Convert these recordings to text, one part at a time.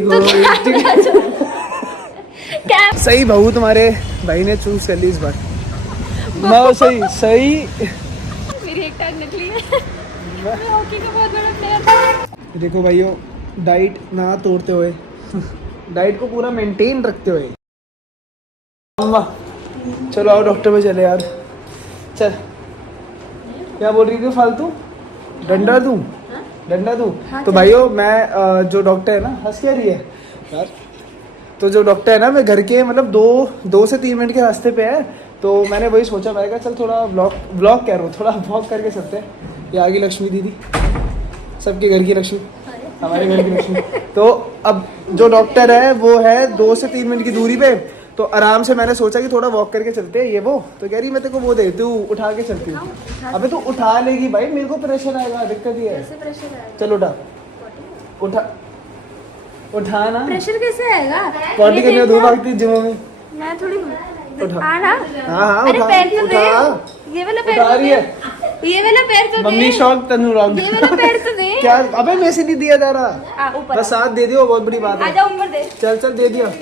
गोरी सही बहू तुम्हारे भाई ने चूज कर ली इस बार। मैं सही मेरी एक टांग निकली है। मैं हॉकी का बहुत बड़ा प्लेयर। देखो भाइयों, डाइट ना तोड़ते हुए डाइट को पूरा मेंटेन रखते हुए। चलो आओ डॉक्टर पे चले यार। चल, क्या बोल रही थी फालतू? डंडा दूं? डंडा दूं? तो भाइयों मैं जो डॉक्टर है ना, हंस क्या रही है यार, तो जो डॉक्टर है ना, मैं घर के मतलब 2 से 3 मिनट के रास्ते पे है। तो मैंने वही सोचा, मैं कहा चल थोड़ा ब्लॉग कह रहा हूँ, थोड़ा वॉक करके चलते हैं। ये आगे लक्ष्मी दीदी, सबके घर की लक्ष्मी, हमारे घर की लक्ष्मी। तो अब जो डॉक्टर है वो है 2 से 3 मिनट की दूरी पे, तो आराम से मैंने सोचा कि थोड़ा वॉक करके चलते हैं। ये वो तो कह रही मैं तेरे को वो देती हूँ, उठा के चलती हूँ। अबे तू उठा लेगी भाई, मेरे को प्रेशर आएगा, दिक्कत ही है। चल उठा उठाना। प्रेशर कैसे आएगा? पॉटी करने में धूप आती है जिमों में। मैं थोड़ी उठा। हाँ अरे पैर तो दे। ये वाला पैर उठा रही है। ये वाला पैर तो दे। मम्मी शौक तनु रॉन्ग। ये वाला पैर तो दे। क्या? अबे मैं से नहीं दिया जा रहा। ऊपर बस साथ दे दियो, बहुत बड़ी बात है। आजा ऊपर दे। चल दे दिया।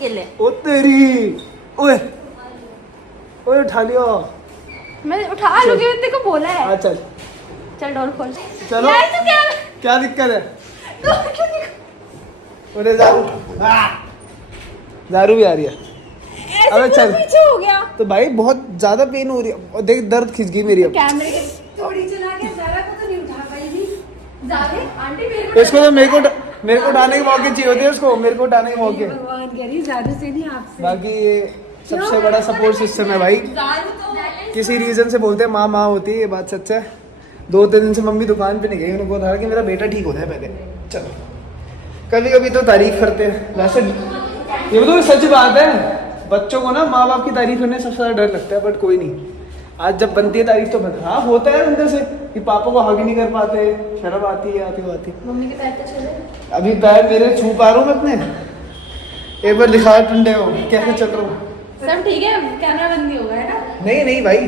गिले। ओ तेरी, ओए उठा लियो। मैं उठा लूंगी, मैंने तेरे को बोला है। हाँ चल डोर खोल। चलो। यार तू क्या दिक्कत है? क्यों दारू भी आ रही है। अबे चल, पीछे हो गया तो भाई बहुत ज्यादा पेन हो रही है, और देख दर्द खिंच गई मेरी अब। कैमरे के थोड़ी चला के ज़रा को तो नहीं उठा पाई थी। ज़्यादा आंटी मेरे को इसको तो मेरे को उठाने के मौके चाहिए होते हैं, उसको मेरे को उठाने के मौके। भगवान कह रही ज़्यादा से नहीं आपसे। बाकी ये सबसे बड़ा सपोर्ट सिस्टम है भाई। किसी रीजन से बोलते हैं माँ माँ होती है, ये बात सच है। 2-3 दिन से मम्मी दुकान पे नहीं गई, उनको था कि मेरा बेटा ठीक हो जाए पहले। चलो, कभी कभी तो तारीफ करते हैं वैसे, ये तो सच बात है। बच्चों को ना माँ बाप की तारीफ करने सबसे ज्यादा डर लगता है, बट कोई नहीं, आज जब बनती है तारीफ तो बन। हाँ होता है अंदर से कि पापा को हग नहीं कर पाते, शर्म आती है, आती। मम्मी के पैर तो छूले। अभी पैर मेरे छू पा रहा हूँ मैं अपने? एक बार दिखा टंडे हो कैसे चल रहा हूँ। सब ठीक है, कैमरा बंद नहीं होगा है ना? नहीं भाई,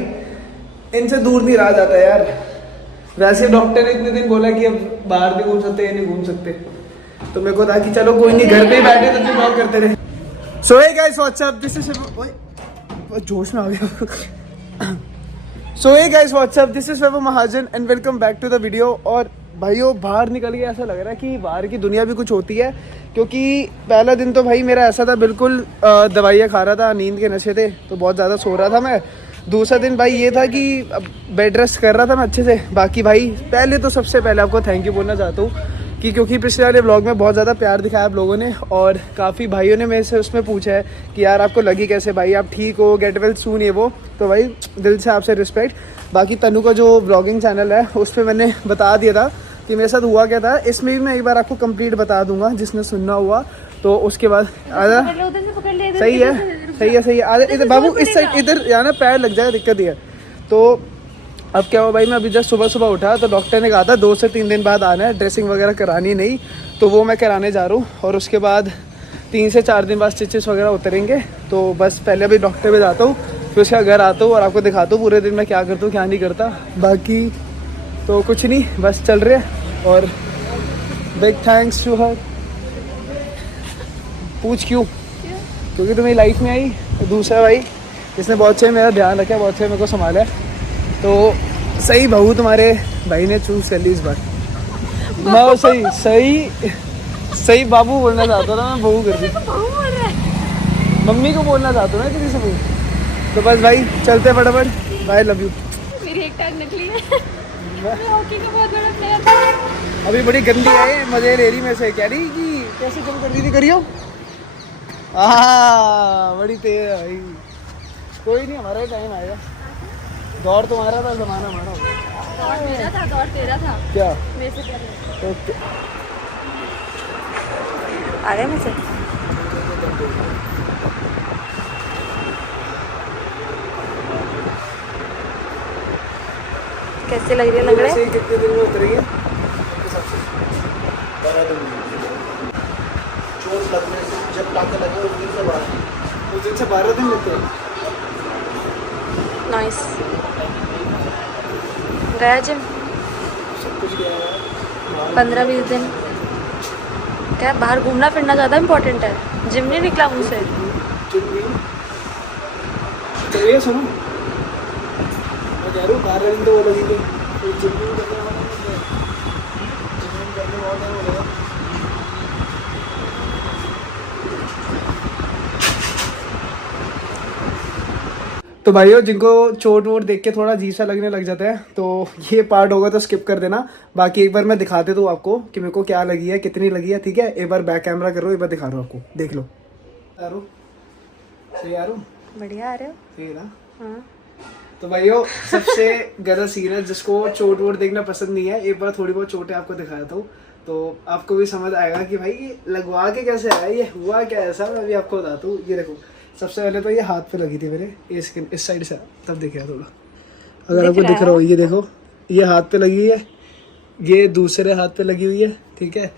इनसे दूर नहीं रहा जाता यार। वैसे डॉक्टर ने इतने दिन बोला कि अब बाहर नहीं घूम सकते, नहीं घूम सकते, तो मेरे को था कि चलो कोई नहीं, घर पे ही बैठे तो ब्लॉग करते रहे। So hey guys what's up, this is जोश में आ गया। So hey guys what's up, this is Vaibhav Mahajan and welcome back to the video. और भाइयों, बाहर निकल के ऐसा लग रहा है कि बाहर की दुनिया भी कुछ होती है, क्योंकि पहला दिन तो भाई मेरा ऐसा था, बिल्कुल दवाइयाँ खा रहा था, नींद के नशे थे, तो बहुत ज़्यादा सो रहा था मैं। दूसरा दिन भाई ये था कि अब बेड रेस्ट कर रहा था मैं अच्छे से। बाकी भाई पहले तो सबसे पहले आपको थैंक यू बोलना चाहता हूँ कि क्योंकि पिछले वाले व्लॉग में बहुत ज़्यादा प्यार दिखाया आप लोगों ने, और काफ़ी भाइयों ने मेरे से उसमें पूछा है कि यार आपको लगी कैसे भाई, आप ठीक हो, गेट वेल सून, ये वो। तो भाई दिल से आपसे रिस्पेक्ट। बाकी तनु का जो व्लॉगिंग चैनल है उस पर मैंने बता दिया था कि मेरे साथ हुआ क्या था। इसमें भी मैं एक बार आपको कंप्लीट बता दूंगा, जिसने सुनना हुआ तो उसके बाद आधा सही है आधा इधर बाबू, इस साइड इधर याना पैर लग जाएगा, दिक्कत ही है। तो अब क्या हुआ भाई, मैं अभी जस्ट सुबह होठा, तो डॉक्टर ने कहा था 2 से 3 दिन बाद आना है, ड्रेसिंग वगैरह करानी नहीं, तो वो मैं कराने जा रहा हूँ। और उसके बाद 3 से 4 दिन बाद स्टिचेस वगैरह उतरेंगे। तो बस पहले अभी डॉक्टर पे जाता हूँ, फिर उसके घर आता हूँ और आपको दिखाता हूँ पूरे दिन मैं क्या करता हूँ क्या नहीं करता। बाकी तो कुछ नहीं, बस चल रहे हैं। और बिग थैंक्स टू हर। पूछ क्यों? क्योंकि तुम्हें लाइफ में आई। दूसरा भाई जिसने बहुत से मेरा ध्यान रखा, बहुत से मेरे को संभाला, तो सही बहू तुम्हारे भाई ने चूज कर ली इस बार। मैं सही बाबू बोलना चाहता था, मैं बहू कर दी। मम्मी को बोलना चाहता हूँ ना किसी से बहू। तो बस भाई चलते फटाफट, बाय, लव यू। मेरी एक टांग निकली है। मैं हॉकी का बहुत बड़ा प्लेयर। अभी बड़ी गंदी है, मजे ले रही, में से कह रही कि कैसे कम कर दी थी, करियो। बड़ी तेज है भाई। कोई नहीं, हमारा टाइम आएगा। दौड़ तुम्हारा था, जमाना हमारा होगा। दौड़ मेरा था, दौड़ तेरा था। क्या? मेरे से पहले। ओके, आ गया मुझे। कैसे लग रही है? लग रहा है कितने दिन में उतरेगी? चोट लगने से जब ताकत लगे उस दिन से 12 दिन लेते हैं। नाइस। गया जिम? सब कुछ गया है। 15-20 दिन। क्या बाहर घूमना फिरना ज़्यादा इम्पोर्टेंट है, जिम नहीं निकला मुझसे। चलिए सुनो, मैं कह रहा हूँ बाहर रहने तो वो लगेंगे, जिम नहीं करने वाला नहीं है, जिम करने वाला है वो लगा। तो भाइयों जिनको चोट वोट देख के थोड़ा अजीब सा लगने लग जाता है तो ये पार्ट होगा तो स्किप कर देना। बाकी एक बार मैं दिखा देता हूँ आपको कि मेरे को क्या लगी है, कितनी लगी है, ठीक है। एक बार बैक कैमरा करो, एक बार दिखा रहा हूँ आपको, देख लो। यारो सही यारो, बढ़िया आ रहे हो। सही ना। हाँ। तो भाइयों सबसे गलत सीन है, जिसको चोट वोट देखना पसंद नहीं है, एक बार थोड़ी बहुत चोटें आपको दिखाता हूँ तो आपको भी समझ आएगा कि भाई ये लगवा के कैसे आया, ये हुआ क्या ऐसा। मैं अभी आपको बताता हूँ। ये देखो, सबसे पहले तो ये हाथ पे लगी थी मेरे, इस साइड से, तब देखिए थोड़ा, अगर आपको दिख रहा हो, ये देखो ये हाथ पे लगी हुई है, ये दूसरे हाथ पे लगी हुई है, ठीक है।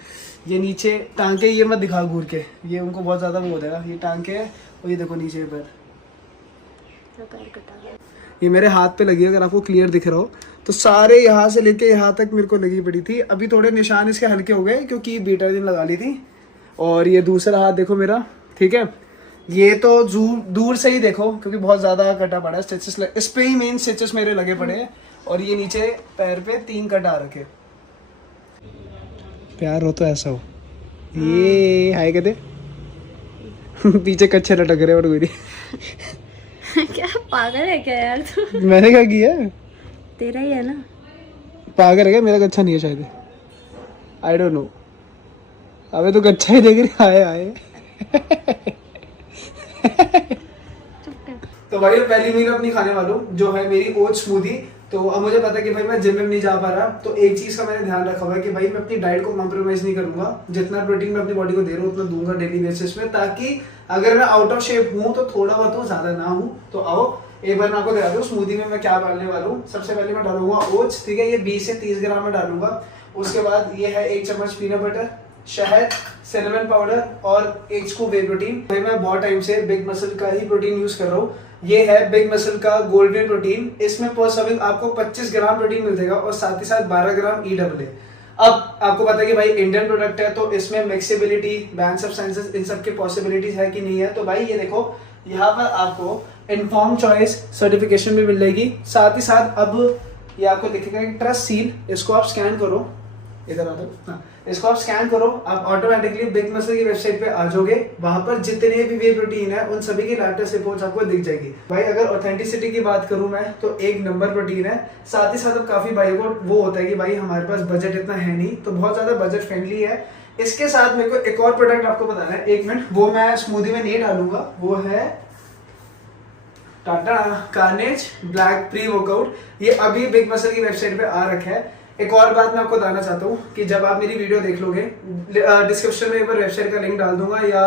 ये नीचे टांके, ये मत दिखा घूर के, ये उनको बहुत ज़्यादा वो हो जाएगा। ये टांके है और ये देखो नीचे पैर, ये मेरे हाथ पे लगी है, अगर आपको क्लियर दिख रहा हो तो। सारे यहाँ से लेके यहाँ तक मेरे को लगी पड़ी थी। अभी थोड़े निशान इसके हल्के हो गए क्योंकि बीटाडीन लगा ली थी। और ये दूसरा हाथ देखो मेरा, ठीक है। ये तो दूर से ही देखो क्योंकि बहुत ज़्यादा कटा पड़ा है, स्टिचेस इस पे ही मेन स्टिचेस मेरे लगे पड़े हैं। और ये नीचे पैर पे 3 कट आ रखे। प्यार हो तो ऐसा हो, ये हाय कहते पीछे कच्चे लटक रहे और कोई नहीं। क्या पागल है क्या यार तू? मैंने क्या किया? तेरा ही है ना। पागल है क्या? मेरा कच्चा नहीं है शायद, आई डोंट नो। अबे तो कच्चा ही देख रही, आए आए। तो भाई पहली मील अपनी खाने वालों जो है मेरी ओट्स स्मूदी। तो अब मुझे पता है कि भाई मैं जिम में नहीं जा पा रहा, तो एक चीज का मैंने ध्यान रखा हुआ है कि भाई मैं अपनी डाइट को कॉम्प्रोमाइज नहीं करूंगा। जितना प्रोटीन मैं अपनी बॉडी को दे रहा हूँ उतना दूंगा डेली बेसिस में, ताकि अगर मैं आउट ऑफ शेप हूँ तो थोड़ा बहुत हो, ज्यादा ना हूँ। तो आओ एक बार मैं आपको दिखा दूँ स्मूदी में मैं क्या डालने वाला हूँ। सबसे पहले मैं डालूंगा ओट्स, ठीक है। ये 20 से 30 ग्राम में डालूंगा। उसके बाद ये है 1 चम्मच पीनट बटर, शहद, सिनेमन पाउडर और 1 स्कूप वे प्रोटीन। भाई मैं बहुत टाइम से बिग मसल का ही प्रोटीन यूज कर रहा हूँ। ये है बिग मसल का गोल्डन प्रोटीन। इसमें पर सर्विंग आपको 25 ग्राम प्रोटीन मिल जाएगा और साथ ही साथ 12 ग्राम EAA। अब आपको पता है कि भाई इंडियन प्रोडक्ट है तो इसमें मिक्सेबिलिटी, बैलेंस ऑफ साइंसेस, इन सब की पॉसिबिलिटीज है कि नहीं है। तो भाई ये देखो यहाँ पर आपको इन्फॉर्म चॉइस सर्टिफिकेशन भी मिल जाएगी। साथ ही साथ अब ये आपको दिखेगा कि ट्रस्ट सील, इसको आप स्कैन करो, इधर आ दो, इसको आप स्कैन करो, आप ऑटोमेटिकली बिग मसल की वेबसाइट पे आ जाओगे। वहां पर जितने भी वे प्रोटीन है उन सभी की लेटेस्ट रिपोर्ट्स आपको दिख जाएगी। भाई अगर ऑथेंटिसिटी की बात करूं मैं तो 1 नंबर प्रोटीन है। साथ ही साथ अब काफी भाई को वो होता है कि भाई हमारे पास बजट इतना है नहीं, तो बहुत ज्यादा बजट फ्रेंडली है। इसके साथ मेरे को एक और प्रोडक्ट आपको बताना है, 1 मिनट, वो मैं स्मूदी में नहीं डालूंगा, वो है Tata carnage black pre workout. ये अभी बिग मसल की वेबसाइट पे आ रखा है। एक और बात मैं आपको बताना चाहता हूँ कि जब आप मेरी वीडियो देख लोगे, डिस्क्रिप्शन में एक बार वेबसाइट का लिंक डाल दूंगा, या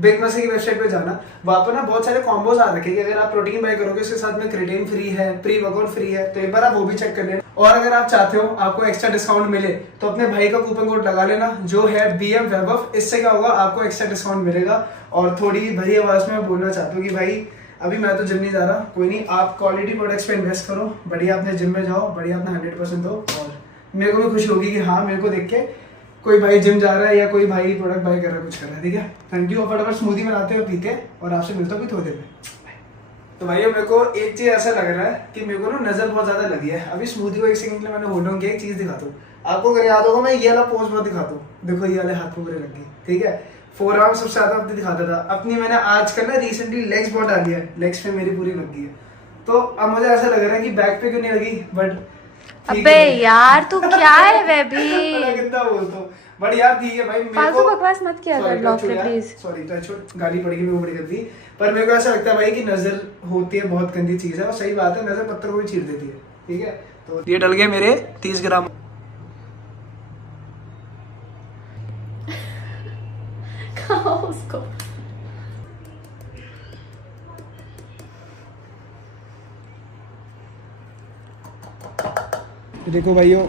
बिग मसल की वेबसाइट पे जाना, वहां पर ना बहुत सारे कॉम्बोज आ रखे हैं। अगर आप प्रोटीन बाय करोगे उसके साथ में क्रिएटिन फ्री है, प्री वर्कआउट फ्री है, तो एक बार आप वो भी चेक कर लेना। और अगर आप चाहते हो आपको एक्स्ट्रा डिस्काउंट मिले तो अपने भाई का कूपन कोड लगा लेना जो है BM वैभव। इससे क्या होगा, आपको एक्स्ट्रा डिस्काउंट मिलेगा। और थोड़ी भरी आवाज में बोलना चाहता हूँ कि भाई अभी मैं तो जिम नहीं जा रहा, कोई नहीं, आप क्वालिटी प्रोडक्ट्स पे इन्वेस्ट करो, बढ़िया अपने जिम में जाओ, बढ़िया अपना 100% दो। और मेरे को भी खुशी होगी कि हाँ मेरे को देख के कोई भाई जिम जा रहा है या कोई भाई प्रोडक्ट बाय कर रहा है, कुछ कर रहा है, ठीक है। Thank you. फटाफट स्मूदी बनाते हो, पीते हैं, और आपसे मिलता हूँ थोड़ी देर में। तो भाई मेरे को एक चीज ऐसा लग रहा है कि मेरे को ना नजर बहुत ज्यादा लगी है। अभी स्मूदी को 1 सेकंड के लिए मैंने होल्ड ऑन किया, एक चीज दिखाता हूँ आपको। अगर याद होगा मैं ये वाला पोज बहुत दिखाता हूँ, देखो ये वाले हाथ को पूरे लग गई, ठीक है। फोर आर्म सबसे ज्यादा अपने दिखाता था अपनी, मैंने आजकल ना रिसेंटली लेग्स बहुत डाली है, लेग्स पे मेरी पूरी लग गई है। तो अब मुझे ऐसा लग रहा है कि बैक पे क्यों नहीं लगी, बट अबे यार तू क्या है बेबी? कितना बोलता हूँ, बट यार ठीक है भाई। फालतू बकवास मत किया कर ब्लॉग पे प्लीज। सॉरी टच गाली पड़ेगी, मैं ऊपर कर दी। पर मेरे को ऐसा लगता है भाई कि नजर होती है बहुत गंदी चीज है, और सही बात है, नजर पत्थर को भी चीर देती है, ठीक है। तो ये डल गए मेरे 30 ग्राम। उसको देखो भाइयों,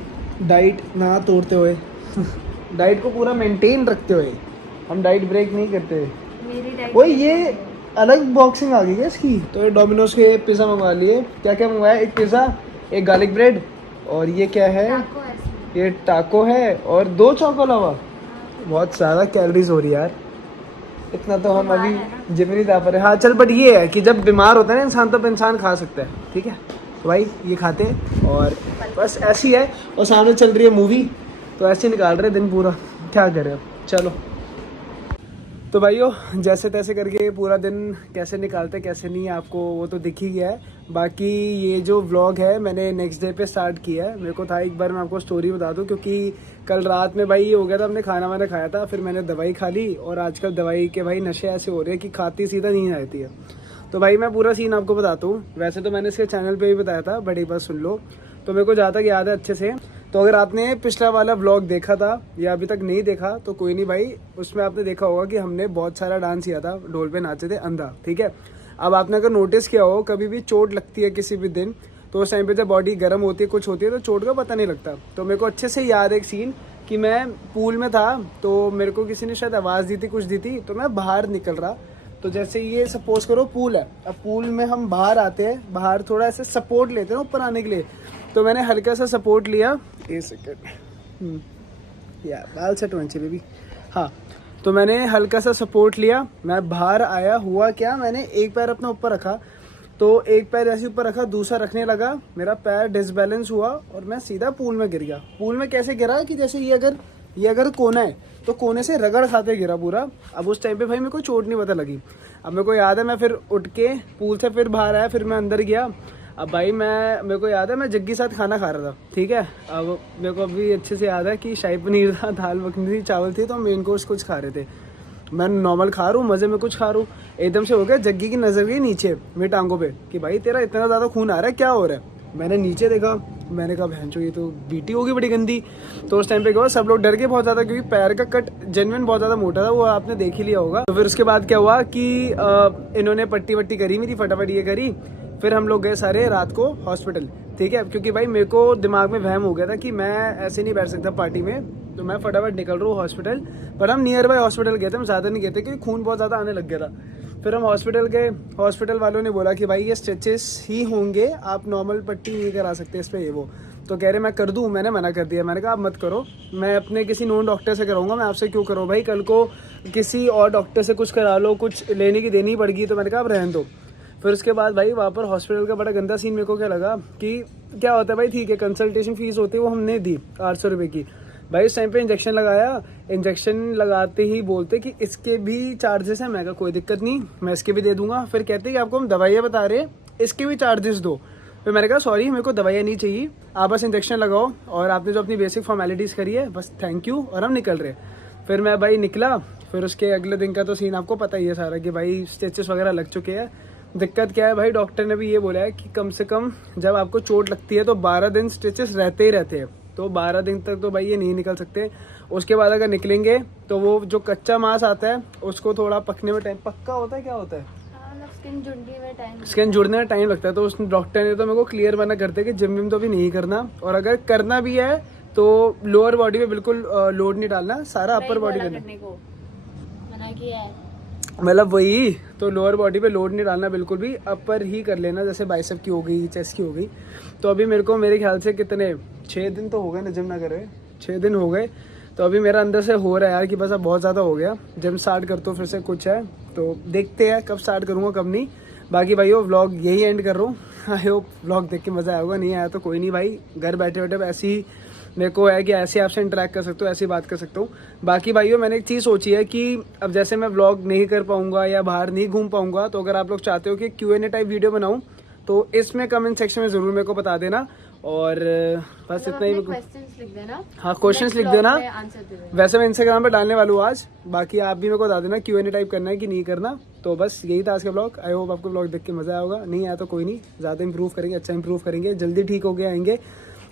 डाइट ना तोड़ते हुए डाइट को पूरा मेंटेन रखते हुए, हम डाइट ब्रेक नहीं करते। मेरी डाइट ओए ये अलग बॉक्सिंग आ गई है इसकी। तो ये डोमिनोज के पिज़्ज़ा मंगवा लिए। क्या क्या मंगवाया, 1 पिज़्ज़ा, 1 गार्लिक ब्रेड, और ये क्या है, ये टाको है, और 2 चोको लावा। बहुत ज़्यादा कैलोरीज हो रही है यार, इतना तो हम अभी जिम नहीं जा पा रहे। हाँ चल, बट ये है कि जब बीमार होता है ना इंसान तब इंसान खा सकता है, ठीक है। तो भाई ये खाते हैं और बस ऐसी है। और सामने चल रही है मूवी, तो ऐसे निकाल रहे दिन पूरा, क्या करें अब, चलो। तो भाइयों जैसे तैसे करके पूरा दिन कैसे निकालते कैसे नहीं आपको वो तो दिख ही गया है। बाकी ये जो व्लॉग है मैंने नेक्स्ट डे पे स्टार्ट किया है। मेरे को था एक बार मैं आपको स्टोरी बता दूं, क्योंकि कल रात में भाई ये हो गया था, हमने खाना वाना खाया था, फिर मैंने दवाई खा ली और आजकल दवाई के भाई नशे ऐसे हो रहे हैं कि खाती सीधा नींद आती है। तो भाई मैं पूरा सीन आपको बताता हूँ। वैसे तो मैंने इसके चैनल पर भी बताया था, बट एक बार सुन लो। तो मेरे को जहाँ तक याद है अच्छे से, तो अगर आपने पिछला वाला व्लॉग देखा था या अभी तक नहीं देखा तो कोई नहीं भाई, उसमें आपने देखा होगा कि हमने बहुत सारा डांस किया था, ढोल पे नाचे थे अंधा, ठीक है। अब आपने अगर नोटिस किया हो, कभी भी चोट लगती है किसी भी दिन, तो उस टाइम पे जब बॉडी गर्म होती है कुछ होती है तो चोट का पता नहीं लगता। तो मेरे को अच्छे से याद है एक सीन कि मैं पूल में था, तो मेरे को किसी ने शायद आवाज़ दी थी, कुछ दी थी, तो मैं बाहर निकल रहा। तो जैसे ये सपोज करो पूल है, अब पूल में हम बाहर आते हैं, बाहर थोड़ा ऐसे सपोर्ट लेते हैं ऊपर आने के लिए, तो मैंने हल्का सा सपोर्ट लिया। एक सेकेंड यार, बाल सेट होने चाहिए बेबी। हाँ, तो मैंने हल्का सा सपोर्ट लिया, मैं बाहर आया, हुआ क्या, मैंने एक पैर अपना ऊपर रखा, तो एक पैर ऐसे ऊपर रखा, दूसरा रखने लगा, मेरा पैर डिसबैलेंस हुआ और मैं सीधा पूल में गिर गया। पूल में कैसे गिरा कि जैसे ये अगर कोना है तो कोने से रगड़ खाते गिरा पूरा। अब उस टाइम पे भाई मेरे को चोट नहीं पता लगी। अब मेरे को याद है मैं फिर उठ के पूल से फिर बाहर आया, फिर मैं अंदर गया। अब भाई मेरे को याद है मैं जग्गी साथ खाना खा रहा था, ठीक है। अब मेरे को अभी अच्छे से याद है कि शाही पनीर था, दाल मखनी थी, चावल थी, तो हम मेन कोर्स कुछ खा रहे थे। मैं नॉर्मल खा रहा हूँ, मज़े में कुछ खा रहा हूँ, एकदम से हो गया जग्गी की नज़र गई नीचे मेरी टांगों पे कि भाई तेरा इतना ज़्यादा खून आ रहा है, क्या हो रहा है। मैंने नीचे देखा, मैंने कहा भैंचो ये तो बीटी होगी बड़ी गंदी। तो उस टाइम पे क्या हुआ, सब लोग डर गए बहुत ज़्यादा, क्योंकि पैर का कट जेन्युइन बहुत ज़्यादा मोटा था, वो आपने देख ही लिया होगा। तो फिर उसके बाद क्या हुआ कि इन्होंने पट्टी वट्टी करी मेरी, फटाफट ये करी, फिर हम लोग गए सारे रात को हॉस्पिटल, ठीक है। क्योंकि भाई मेरे को दिमाग में वहम हो गया था कि मैं ऐसे नहीं बैठ सकता पार्टी में, तो मैं फटाफट निकल रहा हूँ हॉस्पिटल। पर हम नियर बाय हॉस्पिटल गए थे, हम ज़्यादा नहीं गए थे क्योंकि खून बहुत ज़्यादा आने लग गया था। फिर हम हॉस्पिटल गए, हॉस्पिटल वालों ने बोला कि भाई ये स्टिचेस ही होंगे, आप नॉर्मल पट्टी नहीं करा सकते इस पर, ये वो। तो कह रहे मैं कर दूँ, मैंने मना कर दिया, मैंने कहा आप मत करो, मैं अपने किसी नॉन डॉक्टर से कराऊंगा, मैं आपसे क्यों करूँ भाई, कल को किसी और डॉक्टर से कुछ करा लो, कुछ लेने की देनी पड़गी, तो मैंने कहा आप रहने दो। फिर उसके बाद भाई वहाँ पर हॉस्पिटल का बड़ा गंदा सीन मेरे को क्या लगा कि क्या होता है भाई, ठीक है कंसल्टेशन फीस होती है वो हमने दी 800 रुपये की। भाई उस टाइम पे इंजेक्शन लगाया, इंजेक्शन लगाते ही बोलते कि इसके भी चार्जेस हैं। मैं कहा कोई दिक्कत नहीं, मैं इसके भी दे दूंगा। फिर कहते कि आपको हम दवाइयाँ बता रहे हैं, इसके भी चार्जेस दो। फिर मैंने कहा सॉरी मेरे को दवाइयाँ नहीं चाहिए, आप बस इंजेक्शन लगाओ और आपने जो अपनी बेसिक फॉर्मेलिटीज़ करी है बस थैंक यू, और हम निकल रहे। फिर मैं भाई निकला। फिर उसके अगले दिन का तो सीन आपको पता ही है सारा कि भाई स्टिचेस वगैरह लग चुके हैं। दिक्कत क्या है भाई, डॉक्टर ने भी ये बोला है कि कम से कम जब आपको चोट लगती है तो 12 दिन स्टिचेस रहते ही रहते हैं, तो 12 दिन तक तो भाई ये नहीं निकल सकते। उसके बाद अगर निकलेंगे तो वो जो कच्चा मांस आता है उसको थोड़ा पकने में टाइम, पक्का होता है क्या होता है, स्किन जुड़ने में टाइम लगता है। तो उस डॉक्टर ने तो मेरे को क्लियर मना करते कि जिम विम तो भी नहीं करना, और अगर करना भी है तो लोअर बॉडी पे बिल्कुल लोड नहीं डालना, सारा अपर बॉडी करने को मना किया है। मतलब वही तो लोअर बॉडी पे लोड नहीं डालना बिल्कुल भी, अपर ही कर लेना, जैसे बाइसेप की हो गई, चेस्ट की हो गई। तो अभी मेरे को मेरे ख्याल से कितने 6 दिन तो हो गए ना जिम ना करे, 6 दिन हो गए। तो अभी मेरा अंदर से हो रहा है यार कि बस अब बहुत ज़्यादा हो गया, जिम स्टार्ट करता हूँ फिर से कुछ है, तो देखते हैं कब स्टार्ट करूँगा कब नहीं। बाकी भाई वो व्लॉग यही एंड कर रहा हूँ। आई होप व्लॉग देख के मज़ा आया होगा, नहीं आया तो कोई नहीं भाई, घर बैठे बैठे ऐसे ही मेरे को है कि ऐसे आपसे इंटरेक्ट कर सकता हूँ, ऐसी बात कर सकता हूँ। बाकी भाइयों मैंने एक चीज़ सोची है कि अब जैसे मैं व्लॉग नहीं कर पाऊँगा या बाहर नहीं घूम पाऊँगा, तो अगर आप लोग चाहते हो कि Q&A टाइप वीडियो बनाऊँ तो इसमें कमेंट सेक्शन में ज़रूर मेरे को बता देना। और बस इतना ही, क्वेश्चंस लिख देना। हाँ क्वेश्चंस लिख देना, वैसे मैं इंस्टाग्राम पे डालने वाला हूँ आज। बाकी आप भी मेरे को बता देना Q&A टाइप करना है कि नहीं करना। तो बस यही था आज का ब्लॉग। आई होप आपको ब्लॉग देख के मज़ा आया होगा, नहीं आया तो कोई नहीं, ज़्यादा इंप्रूव करेंगे, अच्छा इंप्रूव करेंगे, जल्दी ठीक हो गए आएंगे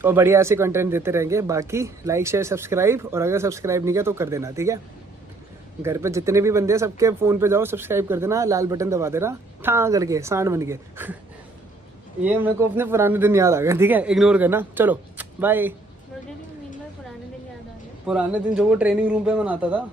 और बढ़िया ऐसे कंटेंट देते रहेंगे। बाकी लाइक शेयर सब्सक्राइब, और अगर सब्सक्राइब नहीं किया तो कर देना, ठीक है। घर पे जितने भी बंदे हैं सबके फ़ोन पे जाओ, सब्सक्राइब कर देना, लाल बटन दबा देना, ठां करके सांड बन के। ये मेरे को अपने पुराने दिन याद आ गए, ठीक है, इग्नोर करना। चलो बाय। पुराने दिन याद आ गए, पुराने दिन जो वो ट्रेनिंग रूम पे मनाता था।